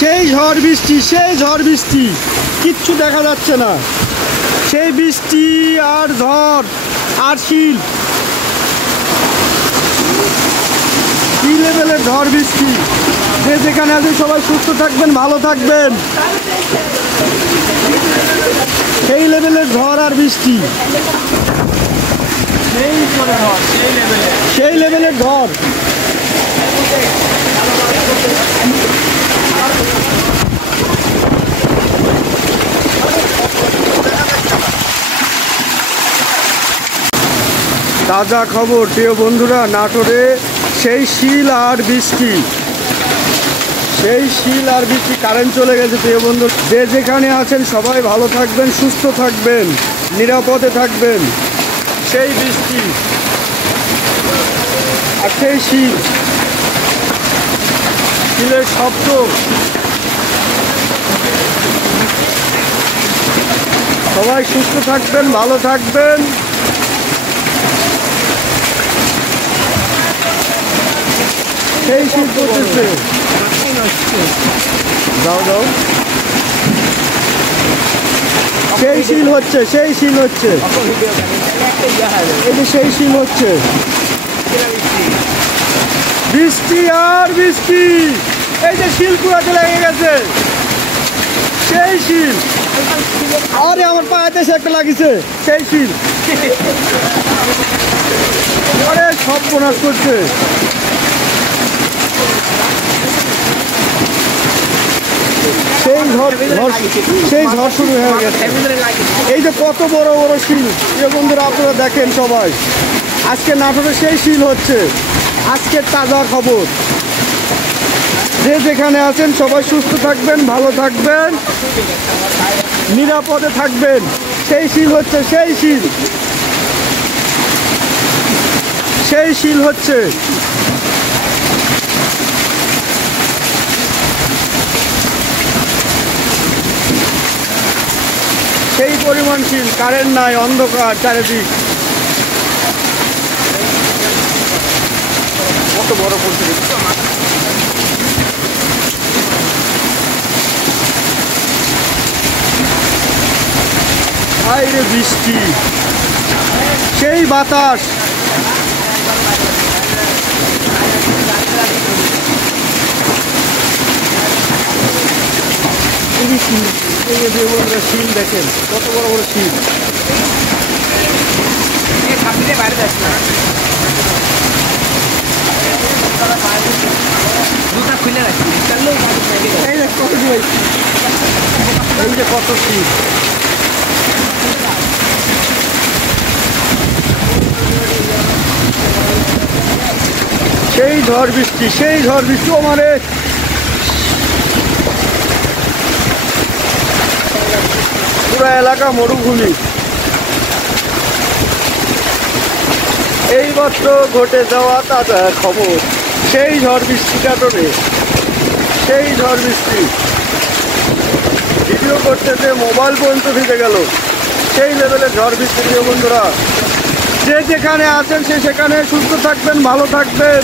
সেই ঝড় বৃষ্টি, সেই ঝড় বৃষ্টি, কিচ্ছু দেখা যাচ্ছে না। সেই বৃষ্টি আর ঝড় আর শিল, কি লেভেলের ঝড় বৃষ্টি। যে যেখানে আছেন সবাই সুস্থ থাকবেন, ভালো থাকবেন। সেই লেভেলের ঝড় আর বৃষ্টি, সেই লেভেলের ঝড়। তাজা খবর প্রিয় বন্ধুরা, নাটোরে সেই শিল আর বৃষ্টি, সেই শিল আর বৃষ্টি। কারেন্ট চলে গেছে প্রিয় বন্ধু। যে যেখানে আছেন সবাই ভালো থাকবেন, সুস্থ থাকবেন, নিরাপদে থাকবেন। সেই বৃষ্টি আর সেই শিল, শিলের শব্দ। সবাই সুস্থ থাকবেন, ভালো থাকবেন। সেই শীত পড়তেছে, যাও যাও। সেই শিল হচ্ছে, সেই শিল হচ্ছে, এই যে সেই শিল হচ্ছে। বৃষ্টি আর বৃষ্টি, এই যে শিল কুড়াতে লেগে গেছে, সেই শিল। আরে আমার পায়েতে সে একটা লাগিছে, সেই শিল। আরে সব বোনাস করছে। সেই ঝড়, সেই ঝড় শুরু হয়ে গেছে। এই যে কত বড় বড় শিল প্রিয় বন্ধুরা, আপনারা দেখেন সবাই। আজকে নাটোরে সেই শিল হচ্ছে, আজকের তাজা খবর। যে যেখানে আছেন সবাই সুস্থ থাকবেন, ভালো থাকবেন, নিরাপদে থাকবেন। সেই শিল হচ্ছে, সেই শিল, সেই শিল হচ্ছে। সেই পরিমাণ শিল, কারেন্ট নাই, অন্ধকার চারিদিক। কত বড় পড়ছে বাইরে বৃষ্টি, সেই বাতাস। শিল দেখেন, কত বড় বড় শিল। এই যে কত শিল। সেই ঝড় বৃষ্টি, সেই ঝড় বৃষ্টি। আমারে পুরো এলাকা মরুভূমি। এইমাত্র ঘটে যাওয়া তাজা খবর, সেই ঝড় বৃষ্টি নাটোরে, সেই ঝড় বৃষ্টি। ভিডিও করতে যে মোবাইল পর্যন্ত ভিজে গেল, সেই লেভেলের ঝড় বৃষ্টি প্রিয় বন্ধুরা। যে যেখানে আছেন সে সেখানে সুস্থ থাকবেন, ভালো থাকবেন।